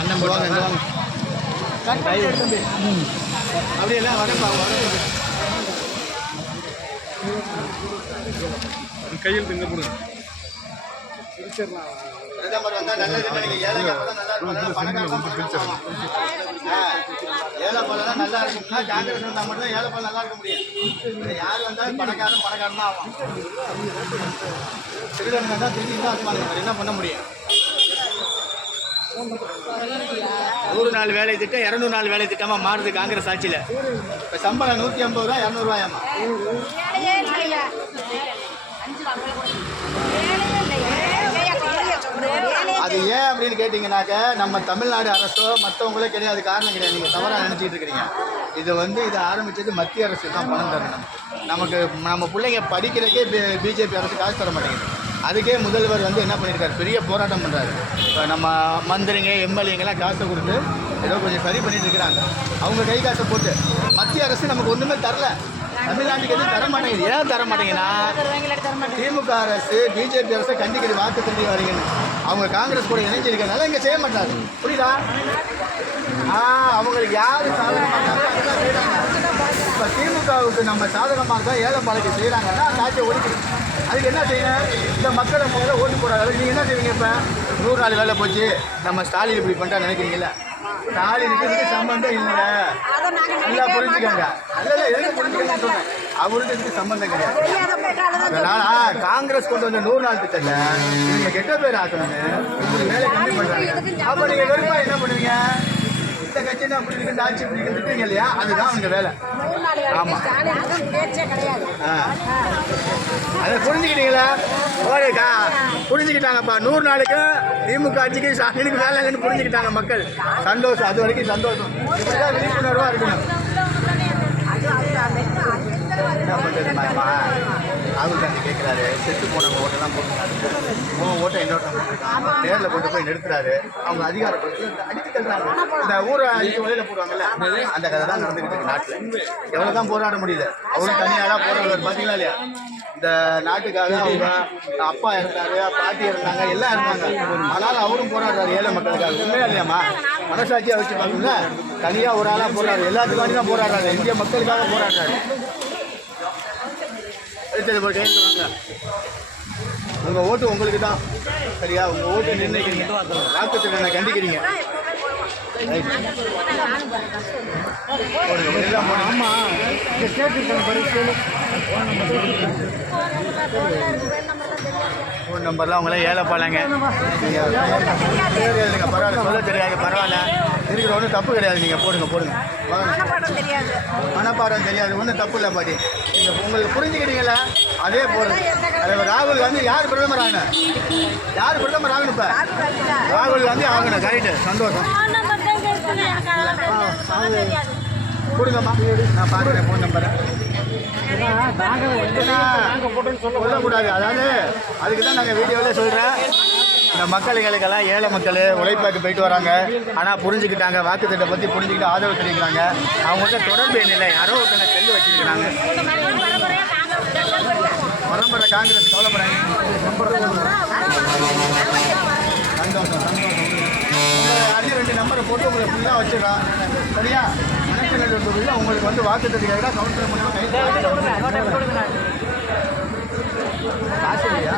அண்ணன் போடுவாங்க அப்படியெல்லாம் கையில் திங்க போடுங்க. பிரதமர் வந்தா நல்லது. ஏழை பழம் நல்லா இருக்கும்னா காங்கிரஸ் வந்தா மட்டும் தான் ஏழை பழம் நல்லா இருக்க முடியும். யார் வந்தாலும் பணக்காரன் தான் ஆகும். திருடனுங்க தான் திரும்பி தான் அது என்ன பண்ண முடியும்? 100 நாள் வேலை திட்டம் 200 நாள் வேலை திட்டமா மாறுது காங்கிரஸ் ஆட்சியில். இப்போ சம்பளம் 150 ரூபா 200 ரூபாயாமா. அது ஏன் அப்படின்னு கேட்டிங்கனாக்க நம்ம தமிழ்நாடு அரசோ மற்றவங்களே கிடையாது, காரணம் கிடையாது. நீங்கள் தவறாக நினச்சிட்டு இருக்கிறீங்க. இது ஆரம்பித்தது மத்திய அரசு தான் பணம் தரணும். நமக்கு நம்ம பிள்ளைங்க படிக்கிறதுக்கே பிஜேபி அரசு காசு தர மாட்டேங்குது. அதுக்கே முதல்வர் என்ன பண்ணியிருக்காரு, பெரிய போராட்டம் பண்ணுறாரு. இப்போ நம்ம மந்திரிங்க எம்எல்ஏங்கெல்லாம் காசை கொடுத்து ஏதோ கொஞ்சம் சரி பண்ணிட்டு இருக்கிறாங்க. அவங்க கை காசை போட்டு மத்திய அரசு நமக்கு ஒன்றுமே தரல. தமிழ்நாட்டுக்கு எதுவும் தர மாட்டேங்குது. ஏன் தர மாட்டேங்கன்னா திமுக அரசு பிஜேபி அரசை கண்டிக்கிற வாக்கு தண்டி வரீங்கன்னு அவங்க காங்கிரஸ் கூட இணைஞ்சிருக்கிறதுனால இங்கே செய்ய மாட்டாரு. புரியுதா? அவங்களுக்கு யார் சாதகமாக இப்போ திமுகவுக்கு நம்ம சாதகமாக தான் ஏழை பாலைக்கு செய்கிறாங்கன்னா அந்த ஆட்சியை ஒழிக்கணும். அதுக்கு என்ன செய்யணும்? இந்த மக்களை முதல்ல ஓட்டு போடாத. நீங்கள் என்ன செய்வீங்க? இப்போ 100 நாள் வேலை போச்சு, நம்ம ஸ்டாலின் இப்படி பண்ணுறா நினைக்கிறீங்களா? ஸ்டாலினுக்கு இதுக்கு சம்பந்தம் இல்லை. நல்லா புரிஞ்சுக்கோங்க. அதெல்லாம் எதுக்கு புரிஞ்சுக்கணும்னு சொன்னேன். அவருக்கு இதுக்கு சம்பந்தம் கிடையாது. அதனால் காங்கிரஸ் கொண்டு வந்த 100 நாள் திட்டத்தில் நீங்கள் கெட்ட பேர் ஆக்கணும்னு உங்களுக்கு வேலை கம்மி பண்ணுறாங்க. அப்போ நீங்கள் வெறுப்பா என்ன பண்ணுவீங்க? இந்த கட்சினா அப்படி இருக்கு, இந்த ஆட்சி இப்படி இருக்குன்னு இல்லையா? அதுதான் அவங்க வேலை. ஆமாம், அதை புரிஞ்சுக்கிட்டீங்களா? புரிஞ்சுக்கிட்டாங்கப்பா. 100 நாளுக்கு திமுக ஆட்சிக்கு ஸ்டாலினுக்கு வேலை இல்லைன்னு புரிஞ்சுக்கிட்டாங்க மக்கள். சந்தோஷம். அது வரைக்கும் சந்தோஷம். இப்படிதான் விழிப்புணர்வாக இருக்கணும். என்ன பண்ணுறதுமா? ராகுல் காந்தி கேட்குறாரு, செத்து போனவங்க ஓட்டெல்லாம் போட்டுருக்காரு. ஓட்டை இன்னொருத்தம் போட்டுருக்காங்க. நேரில் கொண்டு போய் நிறுத்துறாரு. அவங்க அதிகாரப்படுத்தி அடித்து தள்ளுறாங்க. இந்த ஊரை அடித்து வழியில் போடுவாங்கல்ல, அந்த கதை தான் நடந்துக்கிட்டு இருக்கு நாட்டில். எவ்வளோ தான் போராட முடியுது? அவரும் தனியாக போராடுவார். பார்த்தீங்களா இல்லையா? இந்த நாட்டுக்காக அவங்க அப்பா இருந்தாரு, பாட்டி இருந்தாங்க, எல்லாம் இருந்தாங்க. ஆனாலும் அவரும் போராடுறாரு ஏழை மக்களுக்காக. உண்மையா இல்லையாம்மா? மனசாட்சியாக வச்சு பார்க்கணும்ல. தனியாக ஒரு ஆளாக போராடுறாரு, எல்லாத்துக்காண்டி தான் போராடுறாரு, இந்திய மக்களுக்காக போராடுறாரு. வாங்க, உங்கள் ஓட்டு உங்களுக்கு தான். சரியா? உங்கள் ஓட்டு நிர்ணயிக்கிறீங்க, வாக்குத்திறனை கண்டிக்கிறீங்க. ஃபோன் நம்பர்லாம் அவங்களாம் ஏழை பாலாங்க. பரவாயில்ல, சொல்ல தெரியாது, பரவாயில்ல, இருக்கிற ஒன்றும் தப்பு கிடையாது. நீங்கள் போடுங்க. மனப்பாடம் தெரியாது, ஒன்றும் தப்பு இல்லை பாட்டி. நீங்கள் உங்களுக்கு புரிஞ்சுக்கிட்டீங்களா? அதே போடுங்க. அதில் ராகுல் காந்தி யார் பிரதமர் ஆகணும்? யார் பிரதமர் ஆகணும்? இப்போ ராகுல் காந்தி ஆகணும். கரெக்டு, சந்தோஷம். கொடுங்கம்மா, நான் பார்க்குறேன் ஃபோன் நம்பரை. சொல்லக்கூடாது. அதாவது அதுக்கு தான் நாங்கள் வீடியோவில் சொல்கிறேன். இந்த மக்களுக்கெல்லாம் ஏழை மக்கள் உழைப்பாக்கு போயிட்டு வராங்க. ஆனால் புரிஞ்சுக்கிட்டாங்க, வாக்குத்திட்டத்தை பற்றி புரிஞ்சுக்கிட்டு ஆதரவு தெரிவிக்கிறாங்க. அவங்கள்ட்ட தொடர்பு இல்லை. யாரோ ஒருத்தங்க செல்லு வச்சுருக்கிறாங்க. பரம்பரை காங்கிரஸ் கவலைப்படாங்க. சந்தோஷம். அஞ்சு 2 நம்பரை போட்டு உங்களுக்கு ஃபுல்லாக வச்சுருக்கான். சரியா? உங்களுக்கு வாக்குத்திட்டத்துக்காக கவுன்சிலர் மூலமாக காசு இல்லையா?